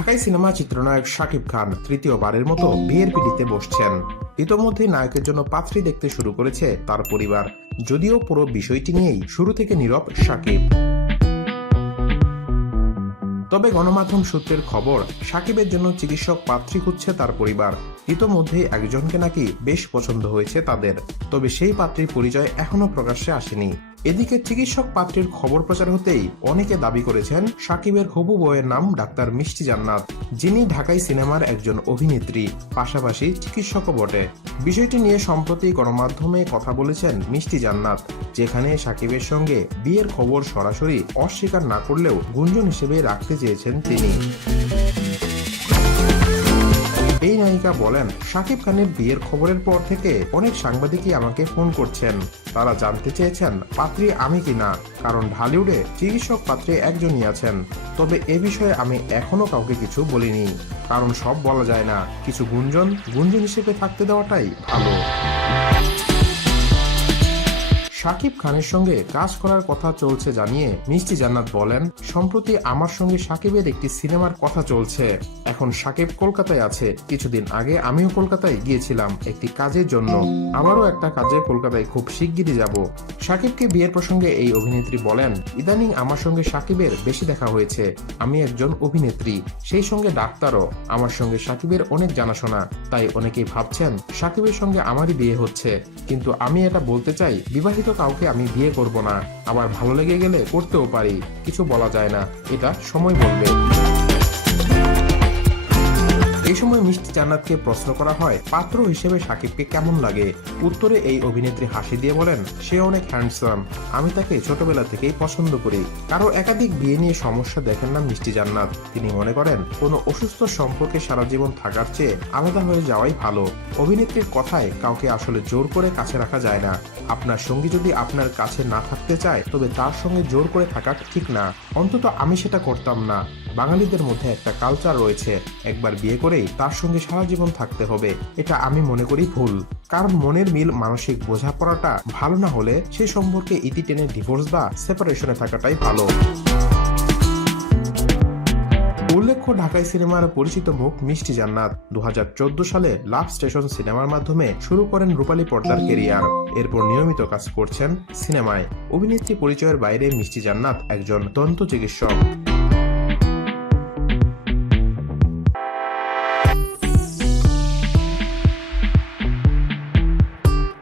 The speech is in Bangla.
ঢাকায় সিনেমা চিত্রনায়ক শাকিব খান তৃতীয়বারের মতো বিয়ের পিড়িতে বসছেন। ইতোমধ্যে নায়কের জন্য পাত্রী দেখতে শুরু করেছে তার পরিবার। যদিও পুরো বিষয়টি নিয়েই শুরু থেকে নীরব শাকিব। তবে গণমাধ্যম সূত্রের খবর সাকিবের জন্য চিকিৎসক পাত্রী খুঁজছে তার পরিবার। ইতোমধ্যেই একজনকে নাকি বেশ পছন্দ হয়েছে তাদের। তবে সেই পাত্রীর পরিচয় এখনও প্রকাশ্যে আসেনি। এদিকে চিকিৎসক পাত্রীর খবর প্রচার হতেই অনেকে দাবি করেছেন সাকিবের হবু বয়ের নাম ডাক্তার মিষ্টি জান্নাত, যিনি ঢাকাই সিনেমার একজন অভিনেত্রী। পাশাপাশি চিকিৎসকও বটে। বিষয়টি নিয়ে সম্প্রতি গণমাধ্যমে কথা বলেছেন মিষ্টি জান্নাত, যেখানে সাকিবের সঙ্গে বিয়ের খবর সরাসরি অস্বীকার না করলেও গুঞ্জন হিসেবে রাখতে চেয়েছেন তিনি। এই নায়িকা বলেন, শাকিব খানের বিয়ের খবরের পর থেকে অনেক সাংবাদিকই আমাকে ফোন করছেন। তারা জানতে চেয়েছেন, পাত্রী আমি কিনা? কারণ ঢালিউডে চিকিৎসক পাত্রী একজনই আছেন। তবে এ বিষয়ে আমি এখনও কাউকে কিছু বলিনি। কারণ সব বলা যায় না। কিছু গুঞ্জন গুঞ্জন হিসেবে থাকতে দেওয়াটাই ভালো। শাকিব খানের সঙ্গে কাজ করার কথা চলছে জানিয়ে মিষ্টি জান্নাত বলেন, সম্প্রতি আমার সঙ্গে শাকিবের একটি সিনেমার কথা চলছে। এখন শাকিব কলকাতায় আছে। কিছুদিন আগে আমিও কলকাতায় গিয়েছিলাম একটি কাজের জন্য। আমারও একটা কাজে কলকাতায় খুব শিগগিরই যাব। শাকিবকে বিয়ের প্রসঙ্গে এই অভিনেত্রী বলেন, ইদানিং আমার সঙ্গে শাকিবের বেশি দেখা হয়েছে। আমি একজন অভিনেত্রী, সেই সঙ্গে ডাক্তারও। আমার সঙ্গে শাকিবের অনেক জানাশোনা। তাই অনেকেই ভাবছেন, শাকিবের সঙ্গে আমারই বিয়ে হচ্ছে। কিন্তু আমি এটা বলতে চাই, বিবাহিত কাউকে আমি বিয়ে করব না। আবার ভালো লেগে গেলে করতেও পারি। কিছু বলা যায় না। এটা সময় বলবে। এই সময় মিষ্টি জান্নাতকে প্রশ্ন করা হয়, পাত্র হিসেবে সাকিবকে কেমন লাগে? উত্তরে এই অভিনেত্রী হাসি দিয়ে বলেন, সে অনেক হ্যান্ডসাম আমি তাকে ছোটবেলা থেকেই পছন্দ করি। কারও একাধিক বিয়ে নিয়ে সমস্যা দেখেন না মিষ্টি জান্নাত। তিনি মনে করেন, কোনো অসুস্থ সম্পর্কে সারা জীবন থাকার চেয়ে আলাদা হয়ে যাওয়াই ভালো। অভিনেত্রীর কথায় কাউকে আসলে জোর করে কাছে রাখা যায় না। আপনার সঙ্গী যদি আপনার কাছে না থাকতে চায়, তবে তার সঙ্গে জোর করে থাকা ঠিক না। অন্তত আমি সেটা করতাম না। বাঙালিদের মধ্যে একটা কালচার রয়েছে। একবার বিয়ে করেই তার সঙ্গে সারা জীবন থাকতে হবে, এটা আমি মনে করি ভুল। কারণ মনের মিল মানসিক বোঝাপড়াটা ভালো না হলে সে সম্পর্কে ইতি টেনে ডিভোর্স বা সেপারেশনে থাকাটাই ভালো। উল্লেখ্য, ঢাকাই সিনেমার পরিচিত মুখ মিষ্টি জান্নাত। দু হাজার চোদ্দ সালে লাভ স্টেশন সিনেমার মাধ্যমে শুরু করেন রূপালী পর্দার কেরিয়ার। এরপর নিয়মিত কাজ করছেন সিনেমায়। অভিনেত্রী পরিচয়ের বাইরে মিষ্টি জান্নাত একজন দন্ত চিকিৎসক।